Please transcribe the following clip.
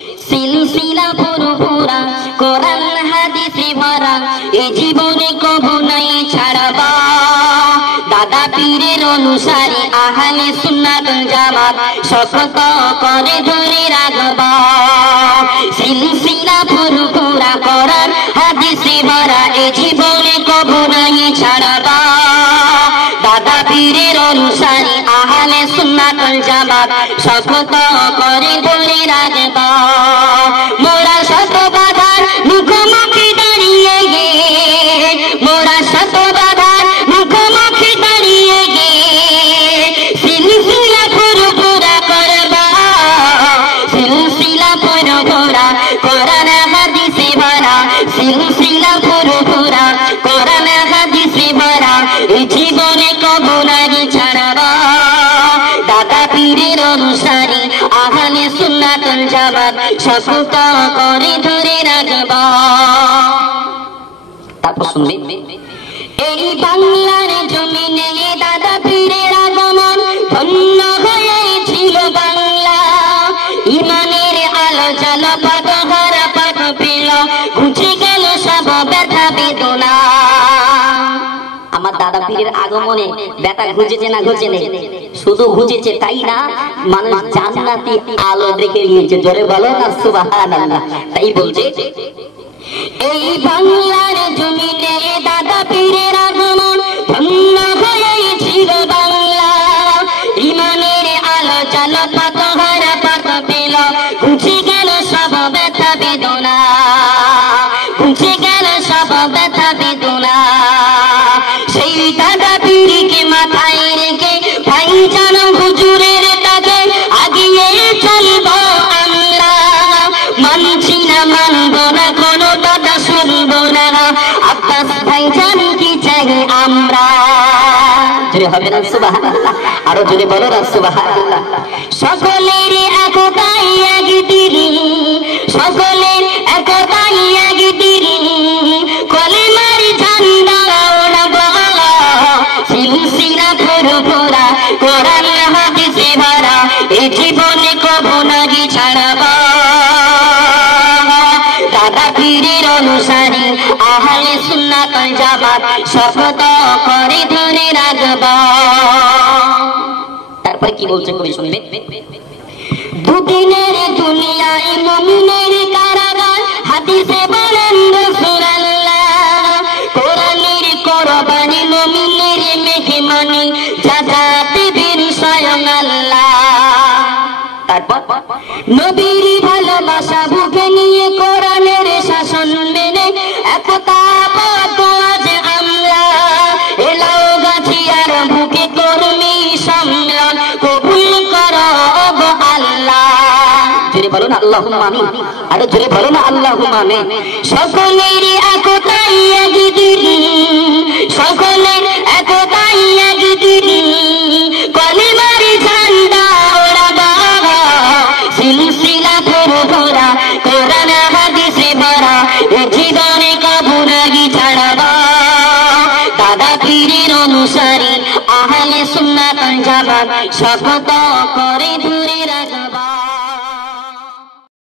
সিলসিলা পুরোপুরা কোরআন হাদিসে ভরা এ জীবনে কবু নাই ছাড়বা দাদা পীরের অনুসারী আহলে সুন্নাত ওয়াল জামাত শপথ করে ধরে রাখবা সিলসিলা পুরোপুরা কোরআন হাদিসে ভরা এ জীবনে কবু নাই ছাড়বা দাদা পীরের অনুসারী আহলে সুন্নাত ওয়াল জামাত শপথ করে ধরে রাখবা মোরা শত বাধার মুখোমুখি দাঁড়িয়ে গে মোরা শত বাধার মুখোমুখি দাঁড়িয়ে গে সিলসিলা পুরোপুরা করবা সিলসিলা পুরোপুরা কোরআন হাদিসে ভরা সিলসিলা পুরোপুরা কোরআন হাদিসে ভরা এই জীবনে কবু নাই ছাড়বা দাদা পীরের অনুসারী আহলে সুন্নাত ওয়াল জামাত শপথ করে ধরে রাখবা। তারপর শুনবে এই বাংলার জমিনে দাদা পীরের আগমন ধন্য হয়েছিল বাংলা ইমানের আলো জালো পাঠ হারা পাঠ পেল ঘুচে গেল সব ব্যথা বেদনা। আমার দাদা পীরের আগমনে ব্যথা ঘুচেছে না ঘুচে নেই, শুধু ঘুচেছে তাই না, মানুষ জান্নাতি আলো দেখে নিয়েছে। জোরে বলো না সুবহানাল্লাহ। তাই বলছে এই বাংলার জমিনে দাদা পীরের আগমন ধন্য হয়েছিল বাংলা ইমানের আলো জালো পাঠ হারা পাঠ পেল ঘুচে গেল সব ব্যথা বেদনা ঘুচে গেল সব ব্যথা বেদনা। সেই দাদা পীরকে মাথায় রেখে ভাইজান হুজুরের ডাকে আগিয়ে চলবো আমরা মানছি না মানব না কোনো কথা শুনবো না আব্বাস ভাইজান কি চাই আমরা। জোরে হবে না সুবহানাল্লাহ, আরো জোরে বলো না সুবহানাল্লাহ। সকলের একতাই একদিন সকলের একতাই একদিন কলেমার ঝান্ডা ওড়াবো সিলসিলা পুরোপুরা কোরআন হাদিসে ভরা এ জীবনে কবু নাই ছাড়বা দাদা পীরের অনুসারী আহলে সুন্নাত ওয়াল জামাত শপথ করে ধরে রাখবা। তারপরে কি বলছে কবি শুনবে দুদিনের দুনিয়ায় মুমিনের কারাগার হাদিসে বলেন রাসূলুল্লাহ কোরআনের কোরবানি মুমিনের মেহমানি জাজাতে বীর স্বয়ং আল্লাহ। তারপর নবীর ভালোবাসা বুকে নিয়ে কোরআনের শাসন মেনে একতা বদ্ধ আজ আমরা এলাও গাছিয়ার বুকে কর্মী সম্মেলন কবুল করো গো আল্লাহ। জোরে বলো না আল্লাহুম্মা আমিন, আরো জোরে বলো না আল্লাহুম্মা আমিন। সকলের একতাই একদিন সকলের একতাই একদিন কলেমার ঝান্ডা ওড়াবা সিলসিলা পুরোপুরা কোরআন হাদিসে ভরা এ জীবনে কবু নাই ছাড়বা দাদা পীরের অনুসারী আহলে সুন্নাত ওয়াল জামাত শপথ করে